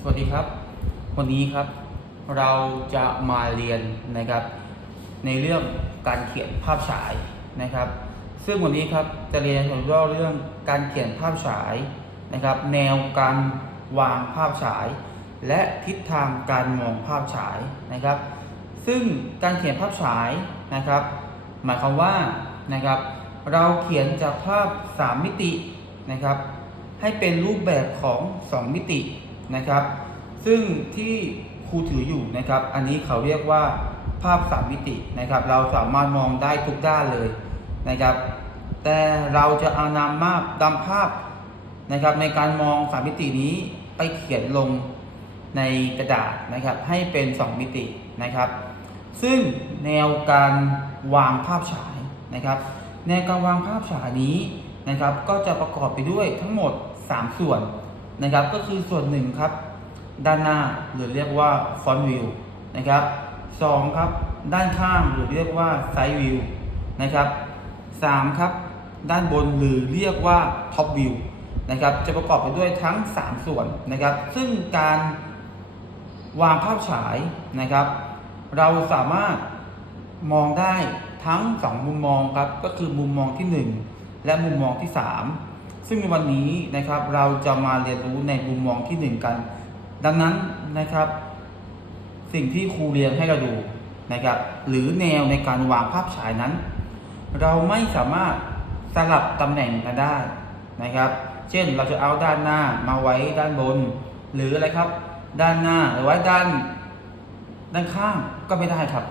สวัสดีครับ วันนี้ครับเราจะมาเรียนนะครับ ในเรื่องการเขียนภาพฉายนะครับ ซึ่งวันนี้ครับจะเรียนหัวข้อเรื่องการเขียนภาพฉายนะครับ แนวการวางภาพฉาย และทิศทางการมองภาพฉายนะครับ ซึ่งการเขียนภาพฉายนะครับ หมายความว่านะครับ เราเขียนจากภาพ 3 มิตินะครับ ให้เป็นรูปแบบของ 2 มิตินะครับ ซึ่งที่ครูถืออยู่นะครับ อันนี้เขาเรียกว่าภาพ 3 มิตินะครับ เราสามารถมองได้ทุกด้านเลยนะครับ แต่เราจะเอานำมาดำภาพนะครับ ในการมอง 3 มิตินี้ไปเขียนลงในกระดาษนะครับ ให้เป็น 2 มิตินะครับ ซึ่งแนวการวางภาพฉายนะครับ แนวการวางภาพฉายนี้นะครับ ก็จะประกอบไปด้วยทั้งหมด 3 ส่วนนะครับ ก็คือส่วนหนึ่งครับ ด้านหน้าหรือเรียกว่า front view นะครับสองครับ ด้านข้างหรือเรียกว่า side view นะครับสามครับ ด้านบนหรือเรียกว่า top view นะครับ จะประกอบไปด้วยทั้ง 3 ส่วนนะครับ ซึ่งการวางภาพฉายนะครับ เราสามารถมองได้ทั้ง 2 มุมมองครับ ก็คือมุมมองที่ 1 และมุมมองที่ 3 ซึ่งในวันนี้นะครับเราจะมาเรียนรู้ในมุมมองที่ 1 กัน ดังนั้นนะครับ สิ่งที่ครูเรียนให้เราดูนะครับ หรือแนวในการวางภาพฉายนั้น เราไม่สามารถสลับตำแหน่งกันได้นะครับ เช่นเราจะเอาด้านหน้ามาไว้ด้านบน หรืออะไรครับ ด้านหน้าหรือไว้ด้าน ด้านข้างก็ไม่ได้ครับ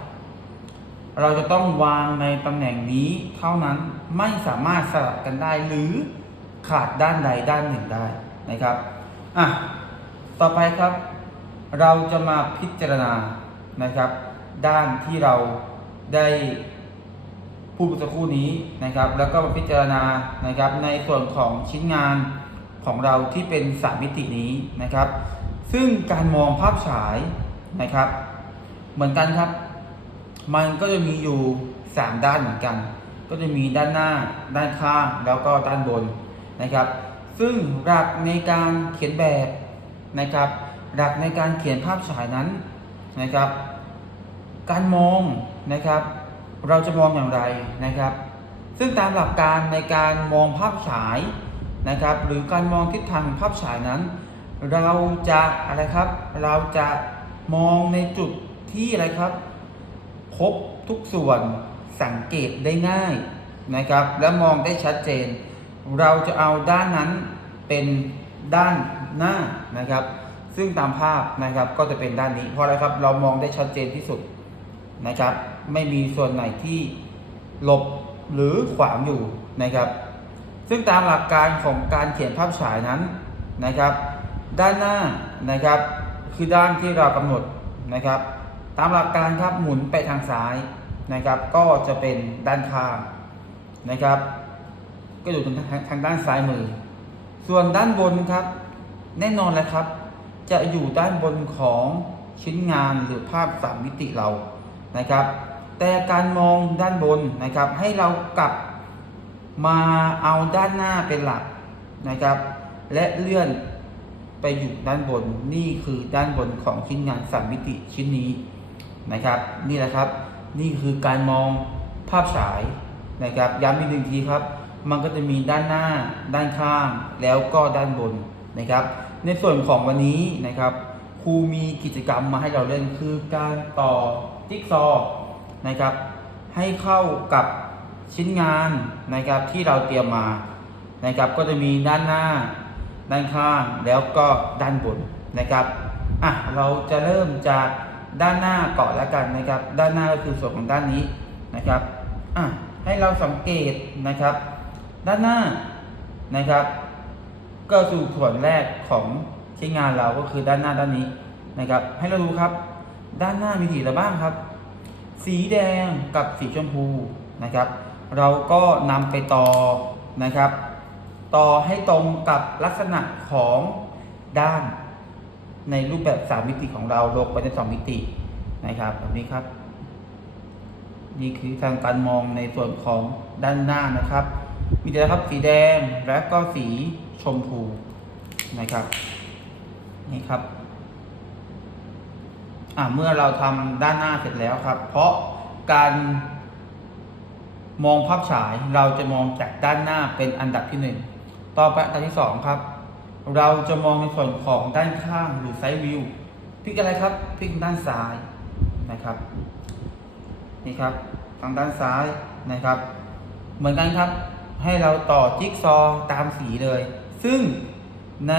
เราจะต้องวางในตำแหน่งนี้เท่านั้นไม่สามารถสลับกันได้หรือ ขาดด้านใดด้านหนึ่งได้นะครับอะต่อไปครับ เราจะมาพิจารณานะครับ ด้านที่เราได้พูดสักครู่นี้นะครับ แล้วก็มาพิจารณานะครับ ในส่วนของชิ้นงานของเราที่เป็นสามมิตินี้นะครับ ซึ่งการมองภาพฉายนะครับ เหมือนกันครับ มันก็จะมีอยู่ 3 ด้านเหมือนกัน ก็จะมีด้านหน้า ด้านข้าง แล้วก็ด้านบน นะครับ ซึ่งหลักในการเขียนแบบนะครับหลักในการเขียนภาพฉายนั้นนะครับ การมองนะครับ เราจะมองอย่างไรนะครับ ซึ่งตามหลักการในการมองภาพฉายนะครับ หรือการมองทิศทางของภาพฉายนั้น เราจะอะไรครับ เราจะมองในจุดที่อะไรครับครบทุกส่วนสังเกตได้ง่ายนะครับ และมองได้ชัดเจน เราจะเอาด้านนั้นเป็นด้านหน้านะครับ ซึ่งตามภาพนะครับก็จะเป็นด้านนี้ เพราะอะไรครับเรามองได้ชัดเจนที่สุดนะครับ ไม่มีส่วนไหนที่หลบหรือขวางอยู่นะครับ ซึ่งตามหลักการของการเขียนภาพฉายนั้นนะครับ ด้านหน้านะครับคือด้านที่เรากำหนดนะครับ ตามหลักการครับหมุนไปทางซ้ายนะครับ ก็จะเป็นด้านข้างนะครับ ก็อยู่ทางทางด้านซ้ายมือ ส่วนด้านบนครับ แน่นอนแล้วครับ จะอยู่ด้านบนของชิ้นงานหรือภาพสามมิติเรานะครับ แต่การมองด้านบนนะครับ ให้เรากลับมาเอาด้านหน้าเป็นหลักนะครับ และเลื่อนไปอยู่ด้านบนนี่คือด้านบนของชิ้นงานสามมิติชิ้นนี้นะครับ นี่แหละครับ นี่คือการมองภาพฉายนะครับย้ำอีกหนึ่งทีครับ มันก็จะมีด้านหน้า ด้านข้าง แล้วก็ด้านบนนะครับ ในส่วนของวันนี้นะครับ ครูมีกิจกรรมมาให้เราเล่นคือการต่อจิ๊กซอนะครับ ให้เข้ากับชิ้นงานนะครับที่เราเตรียมมานะครับ ก็จะมีด้านหน้า ด้านข้าง แล้วก็ด้านบนนะครับอะเราจะเริ่มจากด้านหน้าก่อนแล้วกันนะครับ ด้านหน้าก็คือส่วนของด้านนี้นะครับอะให้เราสังเกตนะครับ ด้านหน้านะครับ ก็สู่ส่วนแรกของชิ้นงานเราก็คือด้านหน้าด้านนี้นะครับ ให้เราดูครับ ด้านหน้ามีสีอะไรบ้างครับ สีแดงกับสีชมพูนะครับ เราก็นำไปต่อนะครับ ต่อให้ตรงกับลักษณะของด้านในรูปแบบ3มิติของเราลงไปใน2มิตินะครับแบบนี้ครับ นี่คือทางการมองในส่วนของด้านหน้านะครับ มีแต่ครับสีแดงและก็สีชมพูนะครับนี่ครับอ่าเมื่อเราทำด้านหน้าเสร็จแล้วครับ เพราะการมองภาพฉายเราจะมองจากด้านหน้าเป็นอันดับที่หนึ่งต่อไปอันดับที่สองครับ เราจะมองในส่วนของด้านข้างหรือไซด์วิวพิกอะไรครับพิกด้านซ้ายนะครับนี่ครับทางด้านซ้ายนะครับ เหมือนกันครับ ให้เราต่อจิ๊กซอว์ตามสีเลย ซึ่งใน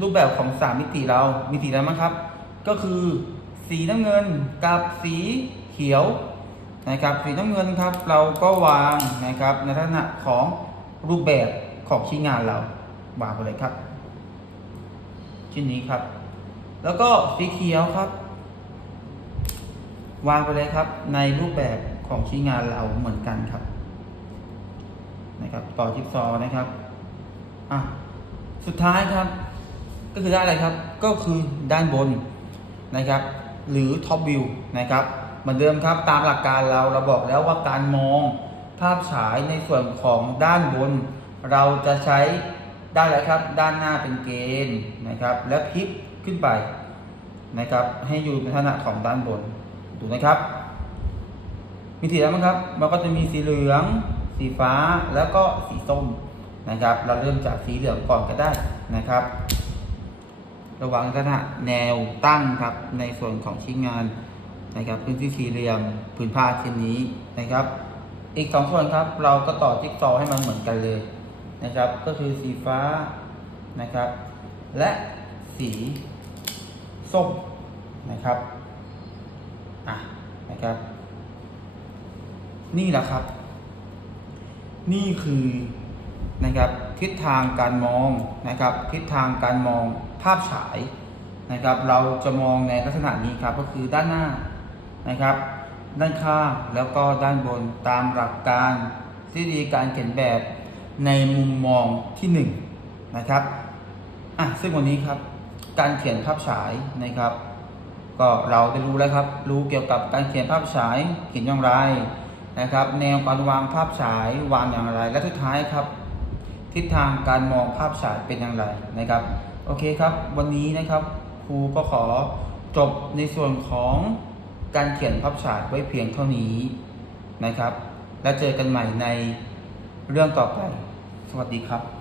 รูปแบบของสามมิติเรา มีสีอะไรบ้างครับ ก็คือสีน้ำเงินกับสีเขียวนะครับสีน้ำเงินครับเราก็วางนะครับในลักษณะของรูปแบบของชิ้นงานเราวางไปเลยครับ ชิ้นนี้ครับ แล้วก็สีเขียวครับ วางไปเลยครับ ในรูปแบบของชิ้นงานเราเหมือนกันครับ นะครับต่อจิ๊กซอนะครับอะสุดท้ายครับ ก็คือได้อะไรครับ ก็คือด้านบนนะครับ หรือท็อปวิวนะครับเหมือนเดิมครับตามหลักการเราเราบอกแล้วว่าการมองภาพฉายในส่วนของด้านบน เราจะใช้ด้านอะไรครับ ด้านหน้าเป็นเกณฑ์นะครับ และพลิกขึ้นไปนะครับ ให้อยู่ในลักษณะของด้านบนดูนะครับ มีสีอะไรบ้างครับ มันก็จะมีสีเหลือง สีฟ้าแล้วก็สีส้มนะครับ เราเริ่มจากสีเหลืองก่อนก็ได้นะครับ ระวังลักษณะแนวตั้งครับในส่วนของชิ้นงานนะครับ พื้นที่สี่เหลี่ยมผืนผ้าชิ้นนี้นะครับ อีกสองส่วนครับเราก็ต่อจิ๊กซอว์ให้มันเหมือนกันเลยนะครับ ก็คือสีฟ้านะครับ และสีส้มนะครับอะนะครับ นี่แหละครับ นี่คือนะครับทิศทางการมองนะครับทิศทางการมองภาพฉายนะครับเราจะมองในลักษณะนี้ครับก็คือด้านหน้านะครับ ด้านข้างแล้วก็ด้านบนตามหลักการทฤษฎีการเขียนแบบในมุมมองที่หนึ่งนะครับอะซึ่งวันนี้ครับการเขียนภาพฉายนะครับ ก็เราได้รู้แล้วครับ รู้เกี่ยวกับการเขียนภาพฉายเขียนอย่างไร นะครับ แนวการวางภาพฉายวางอย่างไร และสุดท้ายครับ ทิศทางการมองภาพฉายเป็นอย่างไรนะครับ โอเคครับ วันนี้นะครับครูก็ขอจบในส่วนของการเขียนภาพฉายไว้เพียงเท่านี้นะครับ และเจอกันใหม่ในเรื่องต่อไป สวัสดีครับ